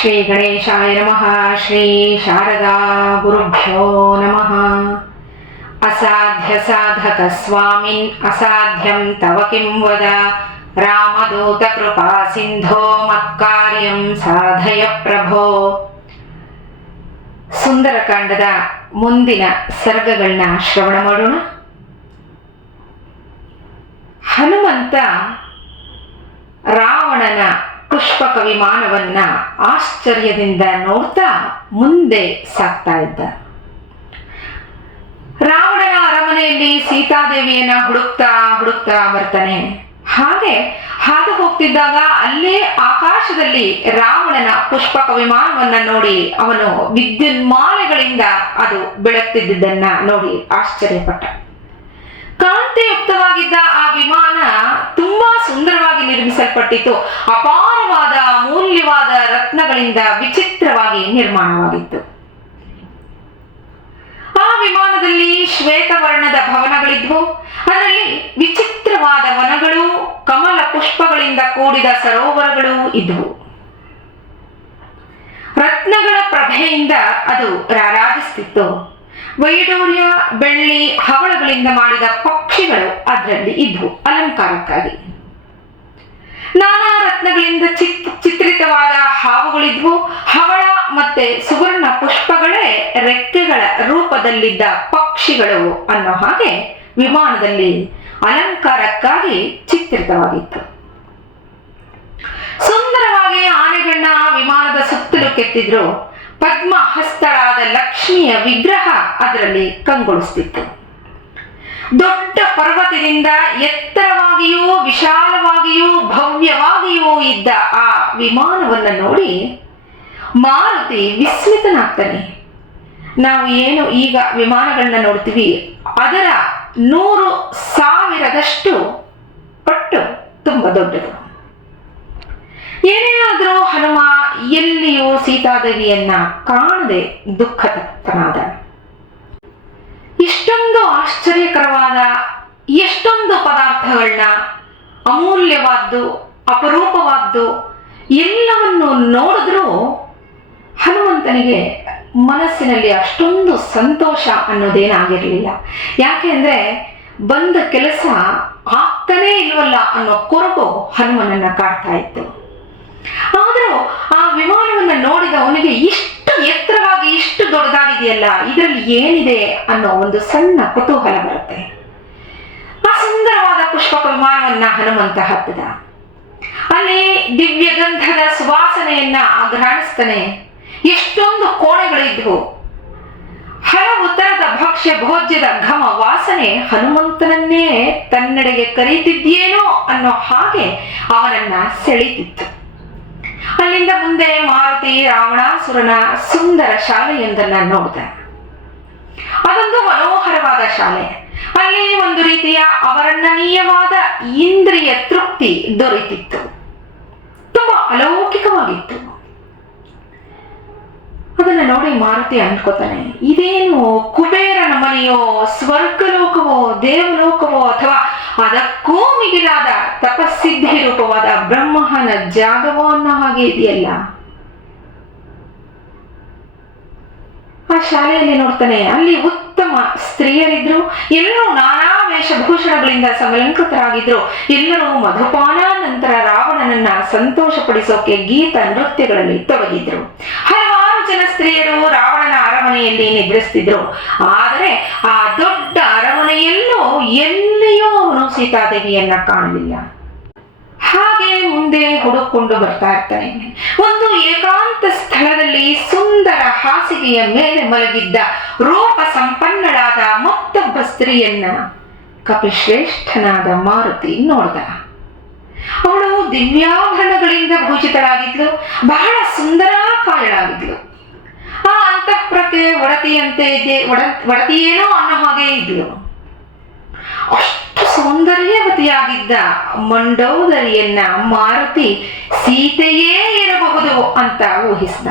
ಶ್ರೀ ಗಣೇಶಾಯ ನಮಃ ಶ್ರೀ ಶಾರದಾ ಗುರುಭ್ಯೋ ನಮಃ ಅಸಾಧ್ಯ ಸಾಧಕ ಸ್ವಾಮಿನ್ ಅಸಾಧ್ಯಂ ತವ ಕಿಂ ವದ ರಾಮದೂತ ಕೃಪಾ ಸಿಂಧೋ ಮತ್ಕಾರ್ಯಂ ಸಾಧಯ ಪ್ರಭೋ ಸುಂದರಕಾಂಡದ ಮುಂದಿನ ಸರ್ಗಗಳನ್ನ ಶ್ರವಣ ಮಾಡೋಣ. ಹನುಮಂತ ರಾವಣನ ಪುಷ್ಪಕ ವಿಮಾನವನ್ನ ಆಶ್ಚರ್ಯದಿಂದ ನೋಡ್ತಾ ಮುಂದೆ ಸಾಗ್ತಾ ಇದ್ದ. ರಾವಣನ ಅರಮನೆಯಲ್ಲಿ ಸೀತಾದೇವಿಯನ್ನ ಹುಡುಕ್ತಾ ಹುಡುಕ್ತಾ ಬರ್ತಾನೆ. ಹಾಗೆ ಹಾದು ಹೋಗ್ತಿದ್ದಾಗ ಅಲ್ಲೇ ಆಕಾಶದಲ್ಲಿ ರಾವಣನ ಪುಷ್ಪಕ ವಿಮಾನವನ್ನ ನೋಡಿ ಅವನು ವಿದ್ಯುನ್ಮಾಲೆಗಳಿಂದ ಅದು ಬೆಳಗ್ತಿದ್ದನ್ನ ನೋಡಿ ಆಶ್ಚರ್ಯಪಟ್ಟ. ಕಾಂತಿಯುಕ್ತವಾಗಿದ್ದ ಆ ವಿಮಾನ ತುಂಬಾ ಸುಂದರವಾಗಿ ನಿರ್ಮಿಸಲ್ಪಟ್ಟಿತ್ತು. ಅಪಾರವಾದ, ಅಮೂಲ್ಯವಾದ ರತ್ನಗಳಿಂದ ವಿಚಿತ್ರವಾಗಿ ನಿರ್ಮಾಣವಾಗಿತ್ತು. ಆ ವಿಮಾನದಲ್ಲಿ ಶ್ವೇತವರ್ಣದ ಭವನಗಳಿದ್ವು. ಅದರಲ್ಲಿ ವಿಚಿತ್ರವಾದ ವನಗಳು, ಕಮಲ ಪುಷ್ಪಗಳಿಂದ ಕೂಡಿದ ಸರೋವರಗಳು ಇದ್ವು. ರತ್ನಗಳ ಪ್ರಭೆಯಿಂದ ಅದು ರಾರಾಜಿಸ್ತಿತ್ತು. ವೈಡೂರ್ಯ ಬೆಳ್ಳಿ, ಹವಳಗಳಿಂದ ಮಾಡಿದ ಪಕ್ಷಿಗಳು ಅದರಲ್ಲಿ ಇದ್ವು ಅಲಂಕಾರಕ್ಕಾಗಿ. ನಾನಾ ರತ್ನಗಳಿಂದ ಚಿತ್, ಚಿತ್ರಿತವಾದ ಹಾವುಗಳಿದ್ವು. ಹವಳ ಮತ್ತೆ ಸುವರ್ಣ ಪುಷ್ಪಗಳೇ ರೆಕ್ಕೆಗಳ ರೂಪದಲ್ಲಿದ್ದ ಪಕ್ಷಿಗಳು ಅನ್ನೋ ಹಾಗೆ ವಿಮಾನದಲ್ಲಿ ಅಲಂಕಾರಕ್ಕಾಗಿ ಚಿತ್ರಿತವಾಗಿತ್ತು. ಸುಂದರವಾಗಿ ಆನೆಗಳನ್ನ ವಿಮಾನದ ಸುತ್ತಲೂ ಕೆತ್ತಿದ್ರು. ಪದ್ಮ ಹಸ್ತಳಾದ ಲಕ್ಷ್ಮಿಯ ವಿಗ್ರಹ ಅದರಲ್ಲಿ ಕಂಗೊಳಿಸ್ತಿತ್ತು. ದೊಡ್ಡ ಪರ್ವತದಿಂದ ಎತ್ತರವಾಗಿಯೂ ವಿಶಾಲವಾಗಿಯೂ ಭವ್ಯವಾಗಿಯೂ ಇದ್ದ ಆ ವಿಮಾನವನ್ನು ನೋಡಿ ಮಾರುತಿ ವಿಸ್ಮಿತನಾಗ್ತಾನೆ. ನಾವು ಏನು ಈಗ ವಿಮಾನಗಳನ್ನ ನೋಡ್ತೀವಿ, ಅದರ ನೂರು ಸಾವಿರದಷ್ಟು ಪಟ್ಟು ತುಂಬ ದೊಡ್ಡದು. ಏನೇ ಆದರೂ ಹನುಮ ಎಲ್ಲಿಯೂ ಸೀತಾದೇವಿಯನ್ನ ಕಾಣದೆ ದುಃಖತಪ್ತನಾದ. ಇಷ್ಟೊಂದು ಆಶ್ಚರ್ಯಕರವಾದ, ಎಷ್ಟೊಂದು ಪದಾರ್ಥಗಳನ್ನ ಅಮೂಲ್ಯವಾದ್ದು, ಅಪರೂಪವಾದ್ದು ಎಲ್ಲವನ್ನು ನೋಡಿದ್ರೂ ಹನುಮಂತನಿಗೆ ಮನಸ್ಸಿನಲ್ಲಿ ಅಷ್ಟೊಂದು ಸಂತೋಷ ಅನ್ನೋದೇನಾಗಿರಲಿಲ್ಲ. ಯಾಕೆ ಅಂದ್ರೆ ಬಂದ ಕೆಲಸ ಆಗ್ತಾನೇ ಇಲ್ವಲ್ಲ ಅನ್ನೋ ಕೊರಗು ಹನುಮನನ್ನ ಕಾಡ್ತಾ ಇತ್ತು. ಆದರೂ ಆ ವಿಮಾನವನ್ನು ನೋಡಿದ ಅವನಿಗೆ ಇಷ್ಟು ಎತ್ತರವಾಗಿ, ಇಷ್ಟು ದೊಡ್ಡದಾಗಿದೆಯಲ್ಲ, ಇದರಲ್ಲಿ ಏನಿದೆ ಅನ್ನೋ ಒಂದು ಸಣ್ಣ ಕುತೂಹಲ ಬರುತ್ತೆ. ಆ ಸುಂದರವಾದ ಪುಷ್ಪಕ ವಿಮಾನವನ್ನ ಹನುಮಂತ ಹತ್ತಿದ. ಅಲ್ಲಿ ದಿವ್ಯ ಗಂಧದ ಸುವಾಸನೆಯನ್ನ ಗ್ರಹಣಿಸ್ತಾನೆ ಎಷ್ಟೊಂದು ಕೋಣೆಗಳಿದ್ವು. ಹಲವು ತರದ ಭಕ್ಷ್ಯ ಭೋಜ್ಯದ ಘಮ ವಾಸನೆ ಹನುಮಂತನನ್ನೇ ತನ್ನಡೆಗೆ ಕರೀತಿದ್ಯೇನೋ ಅನ್ನೋ ಹಾಗೆ ಅವನನ್ನ ಸೆಳೀತಿತ್ತು ಅಲ್ಲಿಂದ ಮುಂದೆ ಮಾರುತಿ ರಾವಣಾಸುರನ ಸುಂದರ ಶಾಲೆಯೊಂದನ್ನ ನೋಡಿದ. ಅದೊಂದು ಮನೋಹರವಾದ ಶಾಲೆ. ಅಲ್ಲಿ ಒಂದು ರೀತಿಯ ಅವರ್ಣನೀಯವಾದ ಇಂದ್ರಿಯ ತೃಪ್ತಿ ದೊರೆತಿತ್ತು. ತುಂಬಾ ಅಲೌಕಿಕವಾಗಿತ್ತು. ಅದನ್ನ ನೋಡಿ ಮಾರುತಿ ಅಂದ್ಕೋತಾನೆ, ಇದೇನು ಕುಬೇರನ ಮನೆಯೋ ಸ್ವರ್ಗಲೋಕವೋ, ದೇವಲೋಕವೋ ಅಥವಾ ಅದಕ್ಕೂ ಮಿಗಿಲಾದ ತಪಸ್ಸಿದ್ಧಿ ರೂಪವಾದ ಬ್ರಹ್ಮನ ಜಾಗವೋ ಅನ್ನೋ ಹಾಗೆ ಇದೆಯಲ್ಲ? ಆ ಶಾಲೆಯಲ್ಲಿ ನೋಡ್ತಾನೆ, ಅಲ್ಲಿ ಉತ್ತಮ ಸ್ತ್ರೀಯರಿದ್ರು, ಎಲ್ಲರೂ ನಾನಾ ವೇಷಭೂಷಣಗಳಿಂದ ಸಮಲಂಕೃತರಾಗಿದ್ರು ಎಲ್ಲರೂ ಮಧುಪಾನ ನಂತರ ರಾವಣನನ್ನ ಸಂತೋಷಪಡಿಸೋಕೆ ಗೀತ ನೃತ್ಯಗಳಲ್ಲಿ ತೊಡಗಿದ್ರು. ಜನ ಸ್ತ್ರೀಯರು ರಾವಣನ ಅರಮನೆಯಲ್ಲಿ ನಿದ್ರಿಸ್ತಿದ್ರು. ಆದರೆ ಆ ದೊಡ್ಡ ಅರಮನೆಯಲ್ಲೂ ಎಲ್ಲಿಯೂ ಅವನು ಸೀತಾದೇವಿಯನ್ನ ಕಾಣಲಿಲ್ಲ. ಹಾಗೆ ಮುಂದೆ ಹುಡುಕೊಂಡು ಬರ್ತಾ ಇರ್ತಾನೆ. ಒಂದು ಏಕಾಂತ ಸ್ಥಳದಲ್ಲಿ ಸುಂದರ ಹಾಸಿಗೆಯ ಮೇಲೆ ಮಲಗಿದ್ದ ರೂಪ ಸಂಪನ್ನಳಾದ ಮತ್ತೊಬ್ಬ ಸ್ತ್ರೀಯನ್ನ ಕಪಿಶ್ರೇಷ್ಠನಾದ ಮಾರುತಿ ನೋಡ್ದ. ಅವಳು ದಿವ್ಯಾಭರಣಗಳಿಂದ ಭೂಷಿತಳಾಗಿದ್ಲು ಬಹಳ ಸುಂದರ ಕಾಯಳಾಗಿದ್ಲು ಆ ಅಂತಃಪ್ರಕ್ಕೆ ಒಡತಿಯಂತೆ ಇದೆ ಒಡ, ಒಡತಿಯೇನೋ ಅನ್ನೋ ಹಾಗೆ ಇದ್ಲು. ಅಷ್ಟು ಸೌಂದರ್ಯವತಿಯಾಗಿದ್ದ ಮಂಡೋದರಿಯನ್ನ ಮಾರುತಿ ಸೀತೆಯೇ ಇರಬಹುದು ಅಂತ ಊಹಿಸಿದ.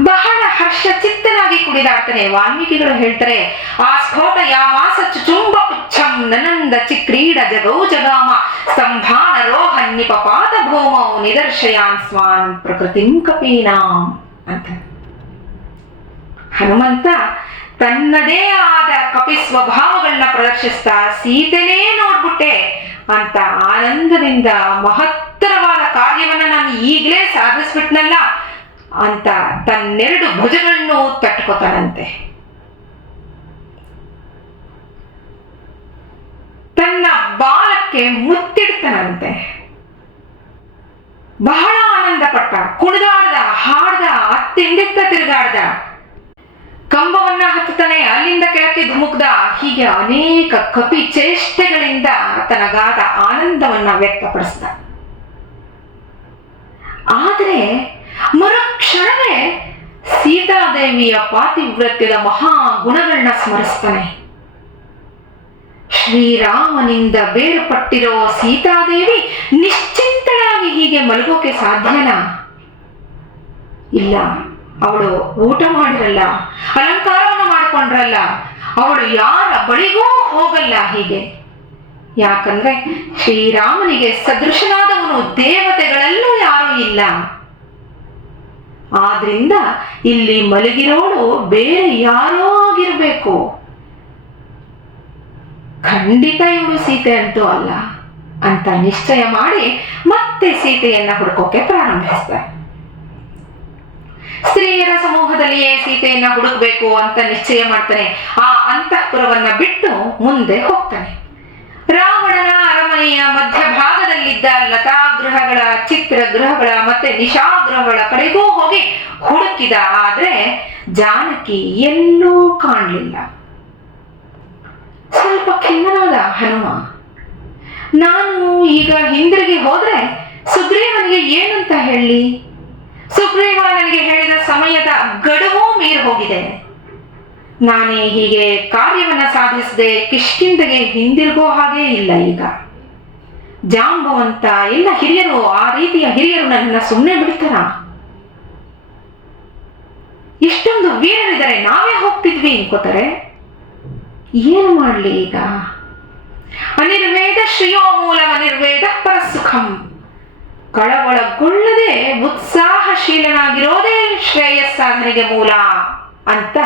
ಬಹಳ ಹರ್ಷಚಿತ್ತನಾಗಿ ಕುಡಿದಾಡ್ತಾನೆ. ವಾಲ್ಮೀಕಿಗಳು ಹೇಳ್ತಾರೆ, ಆ ಸ್ಫೋಟ ಯಾಮಾಸ ಚುಚುಂಬ ಪುಚ್ಛಂ ನನಂದ ಚಿಕ್ರೀಡ ಜಗೌ ಜಗಾಮ. ಸ್ತಂಭಾನರೋಹನ್ ನಿಪಪಾತ ಭೂಮೌ ನಿದರ್ಶಯಾನ್ ಸ್ವಾನ್ ಪ್ರಕೃತಿಂ ಕಪೀನಾಂ. ಅಂತ. ಹನುಮಂತ, ತನ್ನದೇ ಆದ ಕಪಿ ಸ್ವಭಾವಗಳನ್ನ ಪ್ರದರ್ಶಿಸ್ತಾ ಸೀತೆನೇ ನೋಡ್ಬಿಟ್ಟೆ ಅಂತ ಆನಂದದಿಂದ ಮಹತ್ತರವಾದ ಕಾರ್ಯವನ್ನ ನಾನು ಈಗಲೇ ಸಾಧಿಸ್ಬಿಟ್ನಲ್ಲ ಅಂತ ತನ್ನೆರಡು ಭುಜಗಳನ್ನು ತಟ್ಕೋತಾನಂತೆ. ತನ್ನ ಬಾಲಕ್ಕೆ ಮುತ್ತಿಡ್ತಾನಂತೆ. ಬಹಳ ಆನಂದ ಪಟ್ಟ ಕುಣಿದಾಡ್ದ, ಹಾಡ್ದ ಅತ್ತಿಂದಿತ್ತ ತಿರುಗಾಡ್ದ. ಕಂಬವನ್ನ ಹತ್ತುತ್ತಾನೆ. ಅಲ್ಲಿಂದ ಕೆಳಕ್ಕೆ ಧುಮುಕ್ದ. ಹೀಗೆ ಅನೇಕ ಕಪಿ ಚೇಷ್ಟೆಗಳಿಂದ ತನಗಾದ ಆನಂದವನ್ನ ವ್ಯಕ್ತಪಡಿಸ್ದ. ಆದರೆ ಮರುಕ್ಷಣವೇ ಸೀತಾದೇವಿಯ ಪಾತಿವ್ರತ್ಯದ ಮಹಾ ಗುಣಗಳನ್ನ ಸ್ಮರಿಸ್ತಾನೆ. ಶ್ರೀರಾಮನಿಂದ ಬೇರ್ಪಟ್ಟಿರೋ ಸೀತಾದೇವಿ ನಿಶ್ಚಿಂತಳಾಗಿ ಹೀಗೆ ಮಲಗೋಕೆ ಸಾಧ್ಯನಾ? ಇಲ್ಲ. ಅವಳು ಊಟ ಮಾಡಿರಲ್ಲ, ಅಲಂಕಾರವನ್ನು ಮಾಡಿಕೊಂಡ್ರಲ್ಲ, ಅವಳು ಯಾರ ಬಳಿಗೂ ಹೋಗಲ್ಲ ಹೀಗೆ. ಯಾಕಂದ್ರೆ ಶ್ರೀರಾಮನಿಗೆ ಸದೃಶನಾದವನು ದೇವತೆಗಳಲ್ಲೂ ಯಾರೂ ಇಲ್ಲ. ಆದ್ರಿಂದ ಇಲ್ಲಿ ಮಲಗಿರೋಳು ಬೇರೆ ಯಾರೋ ಆಗಿರ್ಬೇಕು. ಖಂಡಿತ ಇವಳು ಸೀತೆ ಅಂತೂ ಅಲ್ಲ. ಅಂತ ನಿಶ್ಚಯ ಮಾಡಿ ಮತ್ತೆ ಸೀತೆಯನ್ನ ಹುಡುಕೋಕೆ ಪ್ರಾರಂಭಿಸ್ತಾರೆ. ಸ್ತ್ರೀಯರ ಸಮೂಹದಲ್ಲಿಯೇ ಸೀತೆಯನ್ನ ಹುಡುಕ್ಬೇಕು ಅಂತ ನಿಶ್ಚಯ ಮಾಡ್ತಾನೆ. ಆ ಅಂತಃಪುರವನ್ನ ಬಿಟ್ಟು ಮುಂದೆ ಹೋಗ್ತಾನೆ. ರಾವಣನ ಅರಮನೆಯ ಮಧ್ಯಭಾಗದಲ್ಲಿದ್ದ ಚಿತ್ರ ಗೃಹಗಳ ಮತ್ತೆ ನಿಶಾಗೃಹಗಳ ಕಡೆಗೂ ಹೋಗಿ ಹುಡುಕಿದ. ಆದ್ರೆ ಜಾನಕಿ ಎಲ್ಲೂ ಕಾಣಲಿಲ್ಲ. ಸ್ವಲ್ಪ ಖಿನ್ನನಾದ ಹನುಮ, ನಾನು ಈಗ ಹಿಂದಿರುಗಿ ಹೋದ್ರೆ ಸುಗ್ರೀವನಿಗೆ ಏನಂತ ಹೇಳಿ? ಸುಗ್ರೀವ ನನಗೆ ಹೇಳಿದ ಸಮಯದ ಗಡುವು ಮೀರಿ ಹೋಗಿದೆ. ನಾನೇ ಹೀಗೆ ಕಾರ್ಯವನ್ನ ಸಾಧಿಸದೆ ಕಿಷ್ಕಿಂದಗೆ ಹಿಂದಿರುಗೋ ಹಾಗೆ ಇಲ್ಲ ಈಗ. ಜಾಂಬವಂತ ಎಲ್ಲ ಹಿರಿಯರು, ಆ ರೀತಿಯ ಹಿರಿಯರು ನನ್ನ ಸುಮ್ಮನೆ ಬಿಡ್ತಾರ ಎಷ್ಟೊಂದು ವೀರರಿದ್ದಾರೆ ನಾವೇ ಹೋಗ್ತಿದ್ವಿ ಅನ್ಕೋತಾರೆ. ಏನು ಮಾಡ್ಲಿ ಈಗ? ಅನಿರ್ವೇದ ಶ್ರೇಯೋ ಮೂಲವ ನಿರ್ವೇದ ಪರಸುಖಂ. ಕಳವಳಗೊಳ್ಳದೆ ಉತ್ಸಾಹಶೀಲನಾಗಿರೋದೇ ಶ್ರೇಯಸ್ಸಾಧನೆಗೆ ಮೂಲ ಅಂತ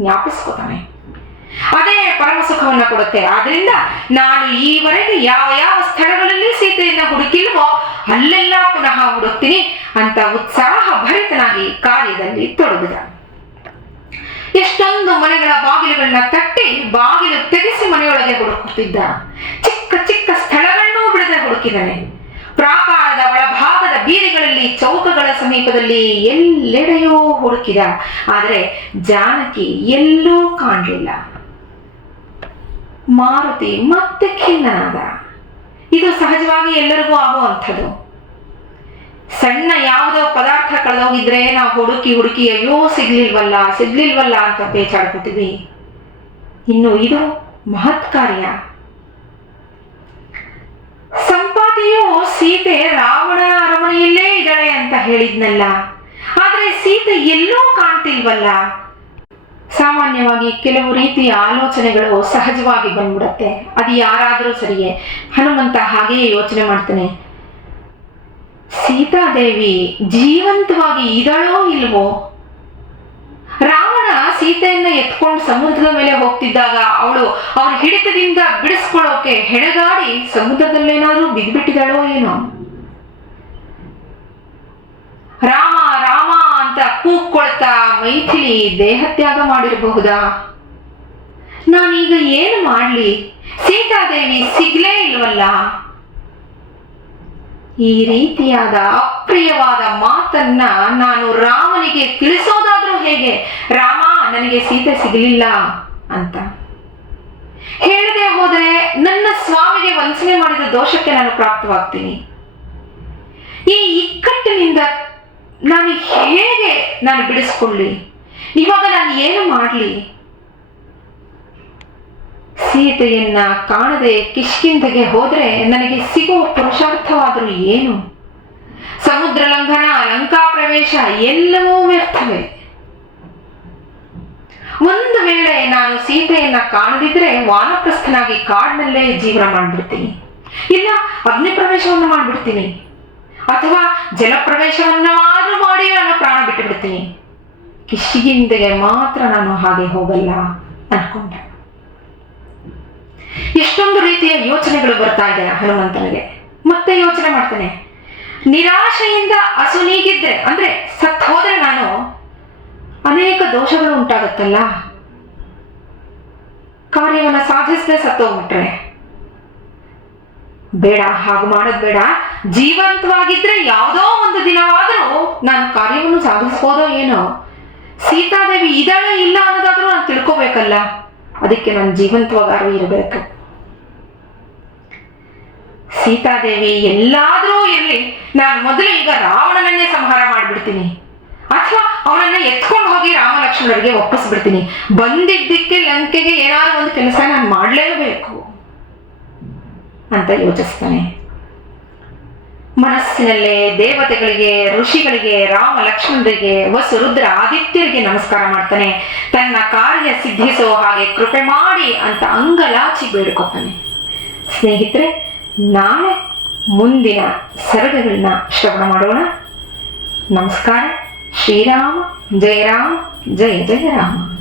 ಜ್ಞಾಪಿಸ್ಕೊತಾನೆ. ಅದೇ ಪರಮ ಸುಖವನ್ನು ಕೊಡುತ್ತೆ. ಆದ್ರಿಂದ ನಾನು ಈವರೆಗೆ ಯಾವ ಯಾವ ಸ್ಥಳಗಳಲ್ಲಿ ಸೀತೆಯನ್ನು ಹುಡುಕಿಲ್ವೋ ಅಲ್ಲೆಲ್ಲ ಪುನಃ ಹುಡುಕ್ತೀನಿ ಅಂತ ಉತ್ಸಾಹ ಭರಿತನಾಗಿ ಕಾರ್ಯದಲ್ಲಿ ತೊಡಗಿದ. ಎಷ್ಟೊಂದು ಮನೆಗಳ ಬಾಗಿಲುಗಳನ್ನ ತಟ್ಟಿ ಬಾಗಿಲು ತೆಗೆಸಿ ಮನೆಯೊಳಗೆ ಹುಡುಕುತ್ತಿದ್ದ. ಚಿಕ್ಕ ಚಿಕ್ಕ ಸ್ಥಳಗಳನ್ನೂ ಬಿಡದೆ ಹುಡುಕಿದನೆ. ಪ್ರಾಕಾರದ ಒಳಭಾಗದ ಬೀದಿಗಳಲ್ಲಿ, ಚೌಕಗಳ ಸಮೀಪದಲ್ಲಿ ಎಲ್ಲೆಡೆಯೂ ಹುಡುಕಿದ. ಆದರೆ ಜಾನಕಿ ಎಲ್ಲೂ ಕಾಣಲಿಲ್ಲ. ಮಾರುತಿ ಮತ್ತೆ ಖಿನ್ನನಾದ. ಇದು ಸಹಜವಾಗಿ ಎಲ್ಲರಿಗೂ ಆಗುವಂಥದ್ದು. ಸಣ್ಣ ಯಾವುದೋ ಪದಾರ್ಥ ಕಳೆದೋಗಿದ್ರೆ ನಾವು ಹುಡುಕಿ ಹುಡುಕಿ, ಅಯ್ಯೋ, ಸಿಗ್ಲಿಲ್ವಲ್ಲ ಸಿಗ್ಲಿಲ್ವಲ್ಲ ಅಂತ ಬೇಜಾಡ್ಕೊತೀವಿ ಇನ್ನು ಇದು ಮಹತ್ ಕಾರ್ಯ ಸಂಪಾತಿಯು ಸೀತೆ ರಾವಣ ಅರಮನೆಯಲ್ಲೇ ಇದ್ದಾಳೆ ಅಂತ ಹೇಳಿದ್ನಲ್ಲ. ಆದರೆ ಸೀತೆ ಎಲ್ಲೂ ಕಾಣ್ತಿಲ್ವಲ್ಲ. ಸಾಮಾನ್ಯವಾಗಿ ಕೆಲವು ರೀತಿಯ ಆಲೋಚನೆಗಳು ಸಹಜವಾಗಿ ಬಂದ್ಬಿಡತ್ತೆ. ಅದು ಯಾರಾದರೂ ಸರಿಯೇ. ಹನುಮಂತ ಹಾಗೆಯೇ ಯೋಚನೆ ಮಾಡ್ತಾನೆ. ಸೀತಾದೇವಿ ಜೀವಂತವಾಗಿ ಇದಳೋ ಇಲ್ವೋ? ರಾವಣ ಸೀತೆಯನ್ನ ಎತ್ಕೊಂಡು ಸಮುದ್ರದ ಮೇಲೆ ಹೋಗ್ತಿದ್ದಾಗ ಅವಳು ಅವ್ರ ಹಿಡಿತದಿಂದ ಬಿಡಿಸ್ಕೊಳ್ಳೋಕೆ ಹೆಣಗಾಡಿ ಸಮುದ್ರದಲ್ಲೇನಾದ್ರೂ ಬಿದ್ಬಿಟ್ಟಿದಾಳೋ ಏನೋ. ರಾಮ ರಾಮ ಅಂತ ಕೂಗ್ಕೊಳ್ತಾ ಮೈಥಿಲಿ ದೇಹತ್ಯಾಗ ಮಾಡಿರಬಹುದಾ? ನಾನೀಗ ಏನು ಮಾಡ್ಲಿ? ಸೀತಾದೇವಿ ಸಿಗ್ಲೇ ಇಲ್ವಲ್ಲ? ಈ ರೀತಿಯಾದ ಅಪ್ರಿಯವಾದ ಮಾತನ್ನ ನಾನು ರಾಮನಿಗೆ ತಿಳಿಸೋದಾದ್ರೂ ಹೇಗೆ? ರಾಮ, ನನಗೆ ಸೀತೆ ಸಿಗಲಿಲ್ಲ ಅಂತ. ಹೇಳದೆ ಹೋದರೆ ನನ್ನ ಸ್ವಾಮಿಗೆ ವಂಚನೆ ಮಾಡಿದ ದೋಷಕ್ಕೆ ನಾನು ಪ್ರಾಪ್ತವಾಗ್ತೀನಿ. ಈ ಇಕ್ಕಟ್ಟಿನಿಂದ ನಾನು ಹೇಗೆ ನಾನು ಬಿಡಿಸ್ಕೊಳ್ಳಿ? ಇವಾಗ ನಾನು ಏನು ಮಾಡಲಿ? ಸೀತೆಯನ್ನ ಕಾಣದೆ ಕಿಷ್ಕಿಂಧೆಗೆ ಹೋದ್ರೆ ನನಗೆ ಸಿಗುವ ಪುರುಷಾರ್ಥವಾದರೂ ಏನು? ಸಮುದ್ರ ಲಂಘನ, ಲಂಕಾ ಪ್ರವೇಶ ಎಲ್ಲವೂ ವ್ಯರ್ಥವೇ? ಒಂದು ವೇಳೆ ನಾನು ಸೀತೆಯನ್ನ ಕಾಣದಿದ್ರೆ ವಾನಪ್ರಸ್ಥನಾಗಿ ಕಾಡಿನಲ್ಲೇ ಜೀವನ ಮಾಡ್ಬಿಡ್ತೀನಿ. ಇಲ್ಲ ಅಗ್ನಿ ಪ್ರವೇಶವನ್ನು ಮಾಡ್ಬಿಡ್ತೀನಿ. ಅಥವಾ ಜಲಪ್ರವೇಶವನ್ನಾದ್ರೂ ಮಾಡಿ ನಾನು ಪ್ರಾಣ ಬಿಟ್ಟು ಬಿಡ್ತೀನಿ ಕಿಷ್ಕಿಂದೆಗೆ ಮಾತ್ರ ನಾನು ಹಾಗೆ ಹೋಗಲ್ಲ, ಅನ್ಕೊಂಡೆ. ಎಷ್ಟೊಂದು ರೀತಿಯ ಯೋಚನೆಗಳು ಬರ್ತಾ ಇದೆ ಹನುಮಂತನಿಗೆ. ಮತ್ತೆ ಯೋಚನೆ ಮಾಡ್ತೇನೆ. ನಿರಾಶೆಯಿಂದ ಅಸುನೀಗಿದ್ರೆ, ಅಂದ್ರೆ ಸತ್ ಹೋದ್ರೆ ನಾನು ಅನೇಕ ದೋಷಗಳು ಉಂಟಾಗುತ್ತಲ್ಲ? ಕಾರ್ಯವನ್ನ ಸಾಧಿಸದೆ ಸತ್ತೋಗ್ಬಿಟ್ರೆ ಬೇಡ, ಹಾಗೆ ಮಾಡೋದು ಬೇಡ. ಜೀವಂತವಾಗಿದ್ರೆ ಯಾವುದೋ ಒಂದು ದಿನವಾದರೂ ನಾನು ಕಾರ್ಯವನ್ನು ಸಾಧಿಸ್ಬೋದೋ ಏನೋ. ಸೀತಾದೇವಿ ಇದ್ದಾಳೆ ಇಲ್ಲ ಅನ್ನೋದಾದ್ರೂ ನಾನು ತಿಳ್ಕೋಬೇಕಲ್ಲ. ಅದಕ್ಕೆ ನಾನು ಜೀವಂತವಾಗಾರು ಇರಬೇಕು ಸೀತಾದೇವಿ ಎಲ್ಲಾದರೂ ಇರಲಿ, ನಾನು ಮೊದಲು ಈಗ ರಾವಣನನ್ನೇ ಸಂಹಾರ ಮಾಡಿಬಿಡ್ತೀನಿ. ಅಥವಾ ಅವನನ್ನ ಎತ್ಕೊಂಡು ಹೋಗಿ ರಾಮ ಲಕ್ಷ್ಮಣರಿಗೆ ಒಪ್ಪಿಸ್ಬಿಡ್ತೀನಿ. ಬಂದಿದ್ದಕ್ಕೆ ಲಂಕೆಗೆ ಏನಾದ್ರು ಒಂದು ಕೆಲಸ ನಾನು ಮಾಡಲೇಬೇಕು ಅಂತ ಯೋಚಿಸ್ತಾನೆ. ಮನಸ್ಸಿನಲ್ಲೇ ದೇವತೆಗಳಿಗೆ, ಋಷಿಗಳಿಗೆ ರಾಮ ಲಕ್ಷ್ಮಣರಿಗೆ ವಸು ರುದ್ರ ಆದಿತ್ಯರಿಗೆ ನಮಸ್ಕಾರ ಮಾಡ್ತಾನೆ. ತನ್ನ ಕಾರ್ಯ ಸಿದ್ಧಿಸೋ ಹಾಗೆ ಕೃಪೆ ಮಾಡಿ ಅಂತ ಅಂಗಲಾಚಿ ಬೇಡ್ಕೊತಾನೆ. ಸ್ನೇಹಿತರೆ ನಾಳೆ ಮುಂದಿನ ಸರ್ಗಗಳನ್ನ ಶ್ರವಣ ಮಾಡೋಣ. ನಮಸ್ಕಾರ. ಶ್ರೀರಾಮ ಜಯ ರಾಮ ಜಯ ಜಯ ರಾಮ.